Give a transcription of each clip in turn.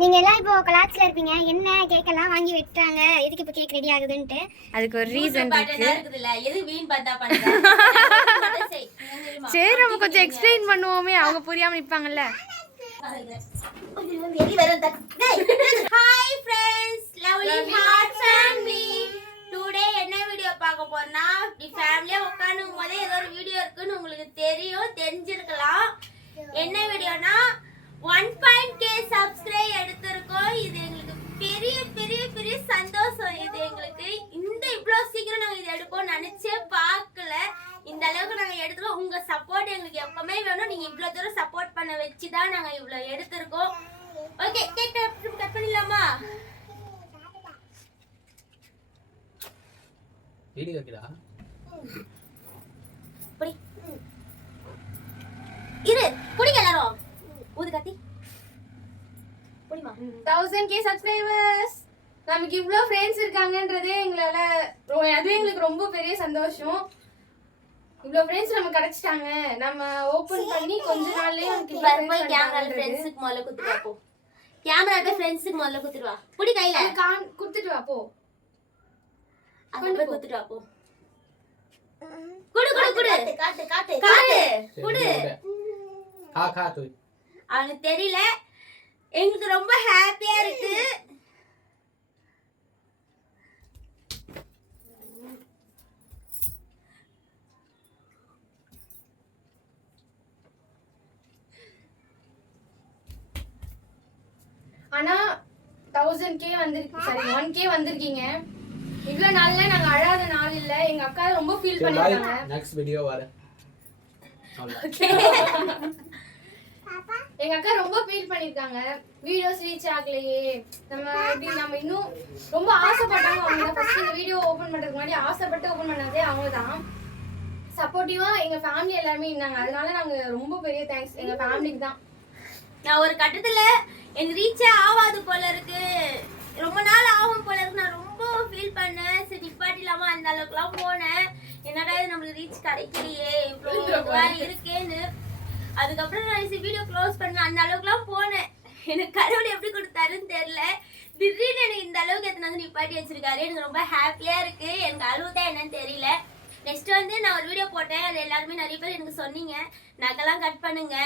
நீங்க எல்லாம் இப்போ கிளாஸ்ல இருப்பீங்க, என்ன கேக்கெல்லாம் வாங்கி வெட்டுறாங்க, எதுக்கு இப்போ கேக் ரெடி ஆகுதுன்ட்டு? அதுக்கு ஒரு ரீசன் இருக்கு. எது வீண் பார்த்தா பண்ணுங்க. சரி நம்ம கொஞ்சம் எக்ஸ்பிளைன் பண்ணுவோமே, அவங்க புரியாம நிப்பாங்கல்ல. Hi friends, lovely heart family. Today என்ன வீடியோ பார்க்க போறோம்னா, இப்படி ஃபேமிலியா உட்கார்ந்தும் போதே ஏதோ ஒரு வீடியோ இருக்குன்னு உங்களுக்கு தெரிஞ்சிருக்கலாம். என்ன வீடியோனா 1.k சப்ஸ்கிரைப் எடுத்திருக்கோம். இது எங்களுக்கு பெரிய பெரிய பெரிய சந்தோஷம். இது எங்களுக்கு இந்த இவ்வளோ சீக்கிரம் நாங்கள் இது எடுப்போம் நினைச்சே பார்க்கல. இந்த அளவுக்கு நாங்கள் எடுத்துருக்கோம். உங்க சப்போர்ட் எங்களுக்கு எப்பவுமே வேணும். நீங்க இவ்வளோ தூரம் சப்போர்ட் பண்ண வச்சு தான் நாங்கள் இவ்வளோ எடுத்திருக்கோம். ஓகே, கேக் கட் பண்ணிடலாமா? வீடியோ வைக்கடா. புடி இரு, புடிங்க எல்லாரும். ஊது கத்தி புடிமா. 1000k subscribers. நமக்கு இவ்ளோ ஃப்ரெண்ட்ஸ் இருக்காங்கன்றதே எங்களால அதுவே எங்களுக்கு ரொம்ப பெரிய சந்தோஷம். இவ்ளோ ஃப்ரெண்ட்ஸ் நமக்கு கிடைச்சிட்டாங்க. நம்ம ஓபன் பண்ணி கொஞ்ச நாள்லயே நமக்கு போய் கேமரால ஃப்ரெண்ட்ஸ்க்கு முதல்ல குத்துவா போ. கேமரால ஃப்ரெண்ட்ஸ்க்கு முதல்ல குத்துவா. புடி கையில குடுத்துட்டு வா போ. அங்க போய் குத்துட்டு வா போ. குடு குடு குடு. காட்டு காட்டு காட்டு குடு. கா தூ. அவனுக்கு தெரியல. எங்களுக்கு ரொம்ப ஹாப்பியா இருக்கு. ஆனா 1000k வந்திருக்கு, சாரி 1k வந்திருக்கீங்க. இவ்வளவு நாள்ல நாங்க அழாத நாள் இல்ல. எங்க அக்கா ரொம்ப ஃபீல் பண்ணிட்டாங்க. நெக்ஸ்ட் வீடியோ வர. ஓகே. எங்க அக்கா ரொம்ப ஃபீல் பண்ணிருக்காங்க. வீடியோஸ் ரீச் ஆகலையே, நம்ம இன்னும் ரொம்ப ஆசைப்பட்டாங்க. அவங்க ஃபர்ஸ்ட் இந்த வீடியோ ஓபன் பண்றதுக்கு முன்னாடி ஆசைப்பட்டு ஓபன் பண்ணதே அவங்க தான். சப்போர்ட்டிவா எங்க ஃபேமிலி எல்லாரும் இருந்தாங்க. அதனால நாங்க ரொம்ப பெரிய தேங்க்ஸ் எங்க ஃபேமிலிக்கு தான். நான் ஒரு கட்டத்துல எனக்கு ரீச்சே ஆகாது போல இருக்கு, ரொம்ப நாள் ஆகும் போல இருக்கு. நான் ரொம்ப ஃபீல் பண்ணேன். சரி நிப்பாட்டிலாமா அந்த அளவுக்குலாம் போனேன். என்னடா இது நம்மளுக்கு ரீச் கிடைக்கலையே, இவ்வளோ இருக்கேன்னு. அதுக்கப்புறம் நான் வீடியோ க்ளோஸ் பண்ணேன். அந்த அளவுக்குலாம் போனேன். எனக்கு கடவுள் எப்படி கொடுத்தாருன்னு தெரியல. திடீர்னு எனக்கு இந்த அளவுக்கு எத்தனை வந்து நிப்பாட்டி வச்சிருக்காரு. எனக்கு ரொம்ப ஹாப்பியா இருக்கு. எனக்கு அழுவுதான் என்னன்னு தெரியல. நெக்ஸ்ட் வந்து நான் ஒரு வீடியோ போட்டேன். அது எல்லாருமே நிறைய பேர் எனக்கு சொன்னீங்க, நகைலாம் கட் பண்ணுங்க,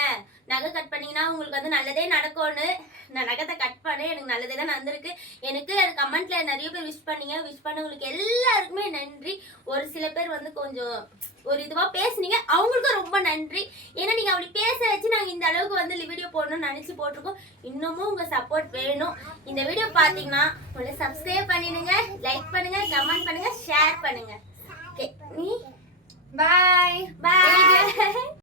நகை கட் பண்ணீங்கன்னா உங்களுக்கு வந்து நல்லதே நடக்கும்னு. நான் நகத்தை கட் பண்ணேன், எனக்கு நல்லதே தான் நடந்திருக்கு. எனக்கு கமெண்ட்ல நிறைய பேர் விஷ் பண்ணீங்க. விஷ் பண்ணவங்களுக்கு எல்லாருக்குமே நன்றி. ஒரு சில பேர் வந்து கொஞ்சம் ஒரு இதுவா பேசுனீங்க, அவங்களுக்கும் ரொம்ப நன்றி. ஏன்னா நீங்க அப்படி பேச வச்சு நாங்க இந்த அளவுக்கு வந்து வீடியோ போடணும்னு நினைச்சு போட்டிருக்கோம். இன்னமும் உங்க சப்போர்ட் வேணும். இந்த வீடியோ பாத்தீங்கன்னா உங்களை சப்ஸ்கிரைப் பண்ணிடுங்க, லைக் பண்ணுங்க, கமெண்ட் பண்ணுங்க, ஷேர் பண்ணுங்க. ஓகே, நீ பை பை.